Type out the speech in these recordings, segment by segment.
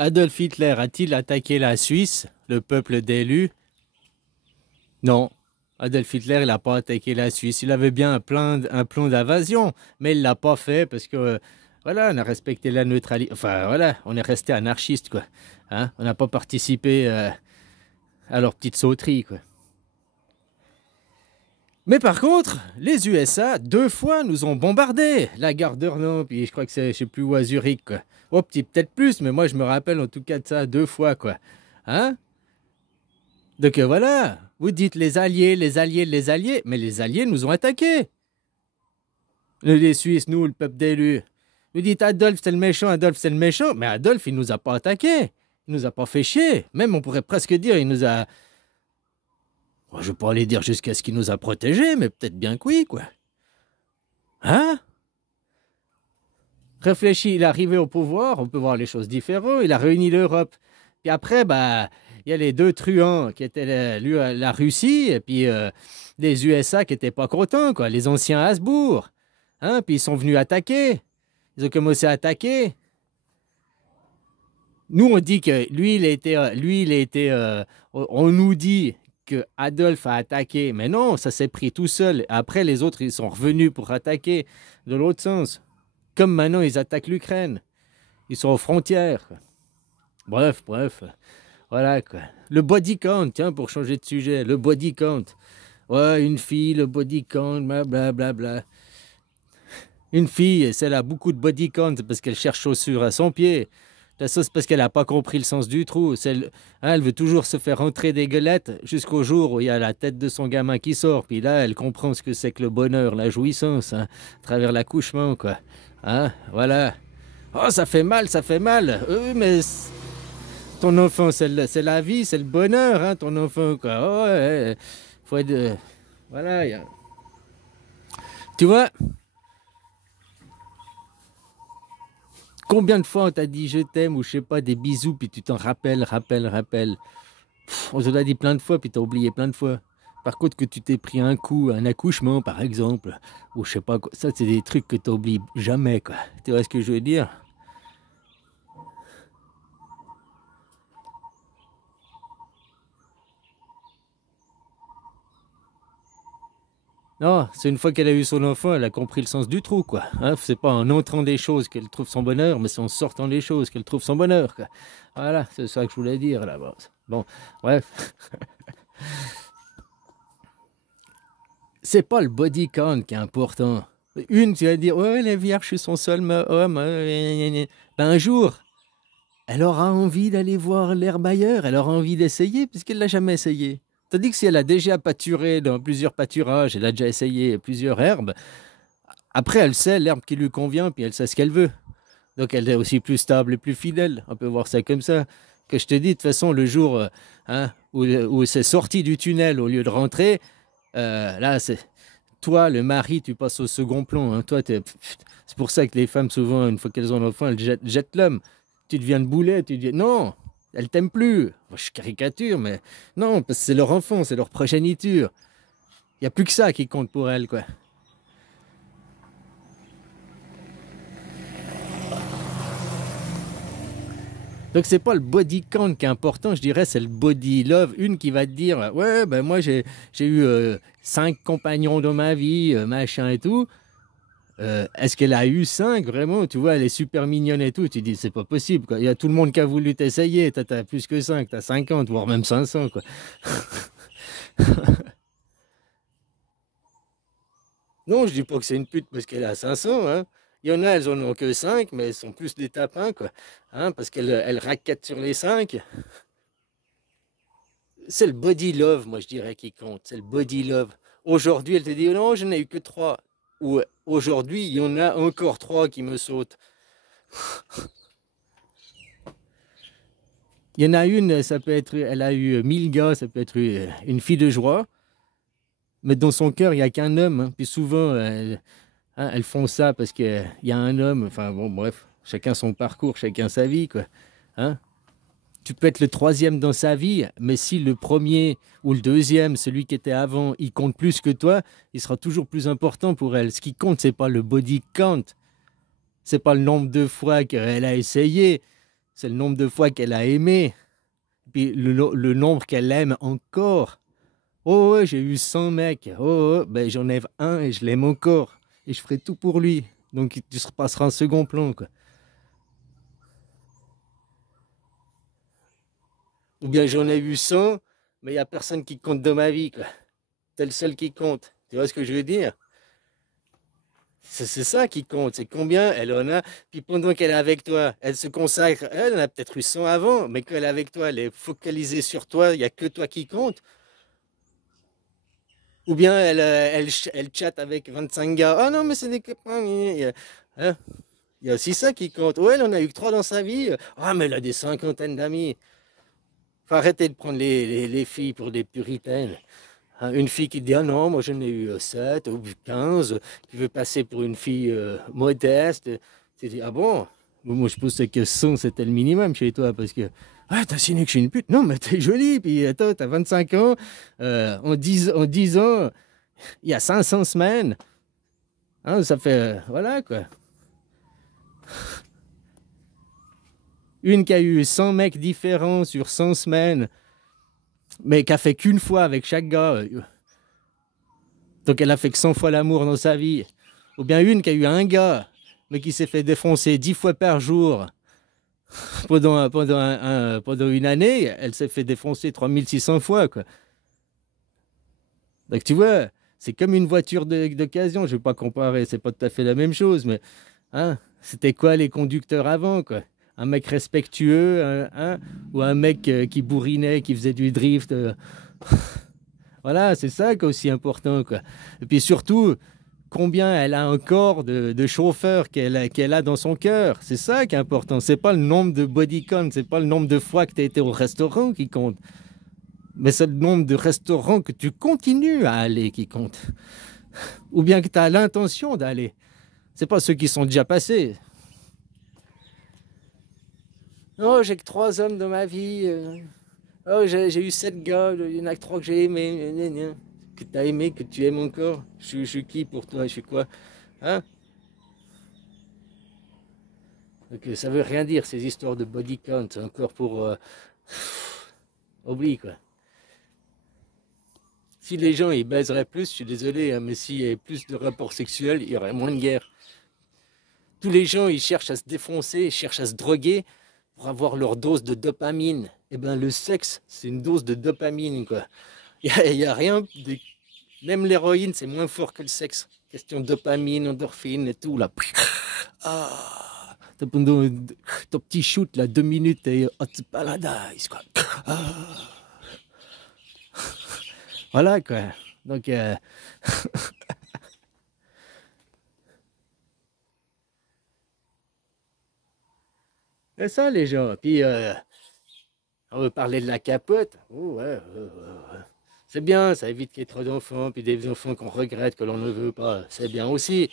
Adolf Hitler a-t-il attaqué la Suisse, le peuple d'élus? Non. Adolf Hitler, il n'a pas attaqué la Suisse. Il avait bien un plan d'invasion, mais il ne l'a pas fait parce que, voilà, on a respecté la neutralité. Enfin, voilà, on est resté anarchiste, quoi. Hein? On n'a pas participé à leur petite sauterie, quoi. Mais par contre, les USA, 2 fois, nous ont bombardé la gare d'Ornans, puis je crois que c'est, je sais plus où, à Zurich, quoi. Oh, peut-être plus, mais moi, je me rappelle en tout cas de ça 2 fois, quoi. Hein? Donc voilà, vous dites les Alliés, les Alliés, les Alliés, mais les Alliés nous ont attaqués. Les Suisses, nous, le peuple d'élus. Vous dites Adolphe, c'est le méchant, Adolphe, c'est le méchant, mais Adolphe, il nous a pas attaqués. Il nous a pas fait chier. Même, on pourrait presque dire, il nous a... Bon, je vais pas aller dire jusqu'à ce qu'il nous a protégés, mais peut-être bien que oui, quoi. Hein? Réfléchis, il est arrivé au pouvoir, on peut voir les choses différemment, il a réuni l'Europe. Puis après, bah, il y a les deux truands qui étaient la Russie et puis les USA qui n'étaient pas contents, quoi, les anciens Habsbourg. Hein? Puis ils sont venus attaquer. Ils ont commencé à attaquer. Nous, on dit que on nous dit que Adolphe a attaqué, mais non, ça s'est pris tout seul. Après, les autres, ils sont revenus pour attaquer de l'autre sens. Comme maintenant, ils attaquent l'Ukraine. Ils sont aux frontières, quoi. Bref. Voilà, quoi. Le body count, tiens, pour changer de sujet. Le body count. Ouais, une fille, le body count, blablabla. Une fille, celle a beaucoup de body count parce qu'elle cherche chaussures à son pied. Ça, c'est parce qu'elle n'a pas compris le sens du trou. Elle veut toujours se faire entrer des gueulettes jusqu'au jour où il y a la tête de son gamin qui sort. Puis là, elle comprend ce que c'est que le bonheur, la jouissance, hein, à travers l'accouchement, quoi. Hein, voilà. Oh, ça fait mal, ça fait mal. Mais ton enfant, c'est la vie, c'est le bonheur, hein, ton enfant, quoi. Oh, ouais, faut être... voilà. Tu vois, combien de fois on t'a dit je t'aime ou je sais pas, des bisous, puis tu t'en rappelles. On te l'a dit plein de fois, puis t'as oublié plein de fois. Par contre, que tu t'es pris un coup, un accouchement, par exemple, ou je sais pas quoi, ça, c'est des trucs que t'oublies jamais, quoi. Tu vois ce que je veux dire? Non, c'est une fois qu'elle a eu son enfant, elle a compris le sens du trou, quoi. Hein, c'est pas en entrant des choses qu'elle trouve son bonheur, mais c'est en sortant des choses qu'elle trouve son bonheur, quoi. Voilà, c'est ça que je voulais dire, là. Bon, bref. C'est pas le body count qui est important. Tu vas dire, ouais, les vierges sont seuls hommes. Ben, un jour, elle aura envie d'aller voir l'herbe ailleurs, elle aura envie d'essayer, puisqu'elle l'a jamais essayé. Tandis que si elle a déjà pâturé dans plusieurs pâturages, elle a déjà essayé plusieurs herbes, après elle sait l'herbe qui lui convient, puis elle sait ce qu'elle veut. Donc elle est aussi plus stable et plus fidèle. On peut voir ça comme ça. Que je te dis, de toute façon, le jour hein, où c'est sorti du tunnel au lieu de rentrer, là, c'est toi, le mari, tu passes au second plan. Hein. C'est pour ça que les femmes, souvent, une fois qu'elles ont un enfant, elles jettent l'homme. Tu deviens le boulet, tu dis non, elle t'aime plus. Je caricature, mais non, parce que c'est leur enfant, c'est leur progéniture. Il n'y a plus que ça qui compte pour elles, quoi. Donc c'est pas le body count qui est important, je dirais, c'est le body love. Une qui va te dire, ouais, ben moi j'ai eu 5 compagnons dans ma vie, machin et tout. Est-ce qu'elle a eu 5 vraiment? Tu vois, elle est super mignonne et tout. Tu dis, c'est pas possible, quoi. Il y a tout le monde qui a voulu t'essayer. T'as plus que 5, t'as 50, voire même 500, quoi. Non, je dis pas que c'est une pute parce qu'elle a 500, hein. Il y en a, elles en ont que 5, mais elles sont plus des tapins, quoi. Hein, parce qu'elles raquettent sur les 5. C'est le body love, moi, je dirais, qui compte. C'est le body love. Aujourd'hui, elle te dit, non, je n'ai eu que 3. Ou aujourd'hui, il y en a encore 3 qui me sautent. Il y en a une, ça peut être, elle a eu 1000 gars, ça peut être une fille de joie. Mais dans son cœur, il n'y a qu'un homme. Hein. Puis souvent, hein, elles font ça parce qu'il y a un homme. Enfin bon, bref, chacun son parcours, chacun sa vie, quoi. Hein? Tu peux être le troisième dans sa vie, mais si le premier ou le deuxième, celui qui était avant, il compte plus que toi, il sera toujours plus important pour elle. Ce qui compte, c'est pas le body count, c'est pas le nombre de fois qu'elle a essayé, c'est le nombre de fois qu'elle a aimé, puis le nombre qu'elle aime encore. Oh, ouais, j'ai eu 100 mecs. Oh, ben j'enlève un et je l'aime encore. Et je ferai tout pour lui. Donc tu se passeras en second plan, quoi. Ou bien j'en ai eu 100, mais il n'y a personne qui compte dans ma vie, quoi. T'es le seul qui compte. Tu vois ce que je veux dire? C'est ça qui compte, c'est combien elle en a. Puis pendant qu'elle est avec toi, elle se consacre. Elle en a peut-être eu 100 avant, mais quand elle est avec toi, elle est focalisée sur toi, il n'y a que toi qui compte. Ou bien elle chatte avec 25 gars. Ah non, mais c'est des copains. Hein? Il y a aussi ça qui compte. Ouais, elle en a eu que 3 dans sa vie. Ah, mais elle a des cinquantaines d'amis. Faut arrêter de prendre les filles pour des puritaines. Hein, une fille qui dit ah non, moi j'en ai eu 7 ou 15, qui veut passer pour une fille modeste. Tu dis ah bon? Moi je pensais que 100 c'était le minimum chez toi parce que ah t'as signé que je suis une pute. Non mais t'es jolie, puis attends, t'as 25 ans, en 10 ans, il y a 500 semaines. Hein, ça fait voilà quoi. Une qui a eu 100 mecs différents sur 100 semaines, mais qui a fait qu'une fois avec chaque gars. Donc elle a fait que 100 fois l'amour dans sa vie. Ou bien une qui a eu un gars, mais qui s'est fait défoncer 10 fois par jour pendant une année, elle s'est fait défoncer 3600 fois, quoi. Donc tu vois, c'est comme une voiture d'occasion, je ne vais pas comparer, c'est pas tout à fait la même chose, mais hein, c'était quoi les conducteurs avant, quoi? Un mec respectueux, ou un mec qui bourrinait, qui faisait du drift. Voilà, c'est ça qui est aussi important, quoi. Et puis surtout, combien elle a encore de chauffeurs qu'elle a dans son cœur. C'est ça qui est important. C'est pas le nombre de bodycon, c'est pas le nombre de fois que tu as été au restaurant qui compte. Mais c'est le nombre de restaurants que tu continues à aller qui compte. Ou bien que tu as l'intention d'aller. C'est pas ceux qui sont déjà passés. Oh, j'ai que 3 hommes dans ma vie. Oh, j'ai eu 7 gars. Il y en a que 3 que j'ai aimés. Gna, gna, gna. Que tu as aimé, que tu aimes encore. Je suis qui pour toi? Je suis quoi? Hein? Donc, ça veut rien dire, ces histoires de body count. C'est encore pour... oublie, quoi. Si les gens ils baiseraient plus, je suis désolé, hein, mais s'il y avait plus de rapports sexuels, il y aurait moins de guerre. Tous les gens, ils cherchent à se défoncer, ils cherchent à se droguer pour avoir leur dose de dopamine. Eh bien, le sexe, c'est une dose de dopamine, quoi. Il y a rien... Même l'héroïne, c'est moins fort que le sexe. Question de dopamine, endorphine et tout, là. Ah, pendant ton petit shoot, là, 2 minutes, et hot paradise, quoi. Ah. Voilà, quoi. Donc, c'est ça, les gens. Puis, on veut parler de la capote. Oh, ouais, ouais. C'est bien, ça évite qu'il y ait trop d'enfants, puis des enfants qu'on regrette, que l'on ne veut pas. C'est bien aussi.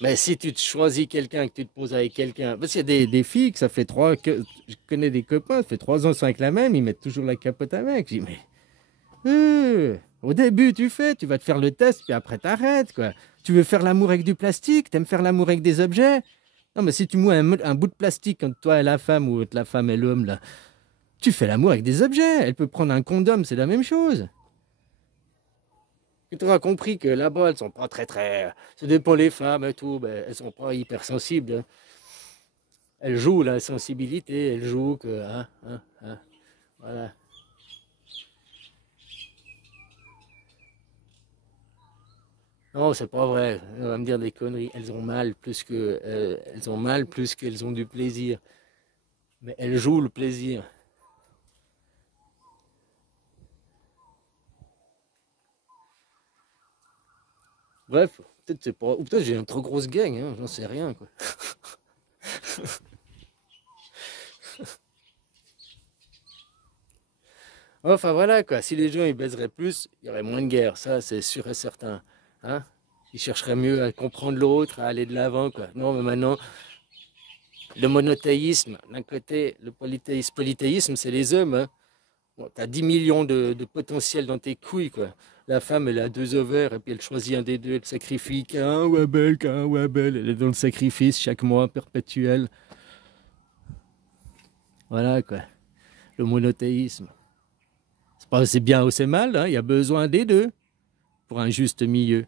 Mais si tu te choisis quelqu'un, que tu te poses avec quelqu'un, parce qu'il y a des filles que ça fait je connais des copains, ça fait 3 ans qu'ils sont avec la même, ils mettent toujours la capote avec. Je dis, mais au début tu vas te faire le test, puis après t'arrêtes, quoi. Tu veux faire l'amour avec du plastique, t'aimes faire l'amour avec des objets. Non, mais si tu mets un bout de plastique entre toi et la femme, ou entre la femme et l'homme, là, tu fais l'amour avec des objets. Elle peut prendre un condom, c'est la même chose. Tu auras compris que là-bas, elles sont pas très. Ça dépend les femmes et tout, ben, elles sont pas hyper sensibles, hein. Elles jouent la sensibilité, elles jouent que. Voilà. Non, c'est pas vrai. On va me dire des conneries. Elles ont mal plus qu'elles ont du plaisir. Mais elles jouent le plaisir. Bref, peut-être c'est pas. Ou peut-être j'ai une trop grosse gang, hein, j'en sais rien, quoi. Enfin voilà, quoi. Si les gens ils baiseraient plus, il y aurait moins de guerre. Ça, c'est sûr et certain. Hein? Ils chercheraient mieux à comprendre l'autre, à aller de l'avant, quoi. Non, mais maintenant, le monothéisme, d'un côté, le polythéisme, c'est les hommes, hein. Bon, t'as 10 millions de potentiel dans tes couilles, quoi. La femme, elle a 2 ovaires, et puis elle choisit un des deux, elle sacrifie qu'un Wabel, elle est dans le sacrifice chaque mois, perpétuel. Voilà quoi, le monothéisme. C'est pas aussi bien ou c'est mal, hein, il y a besoin des deux pour un juste milieu.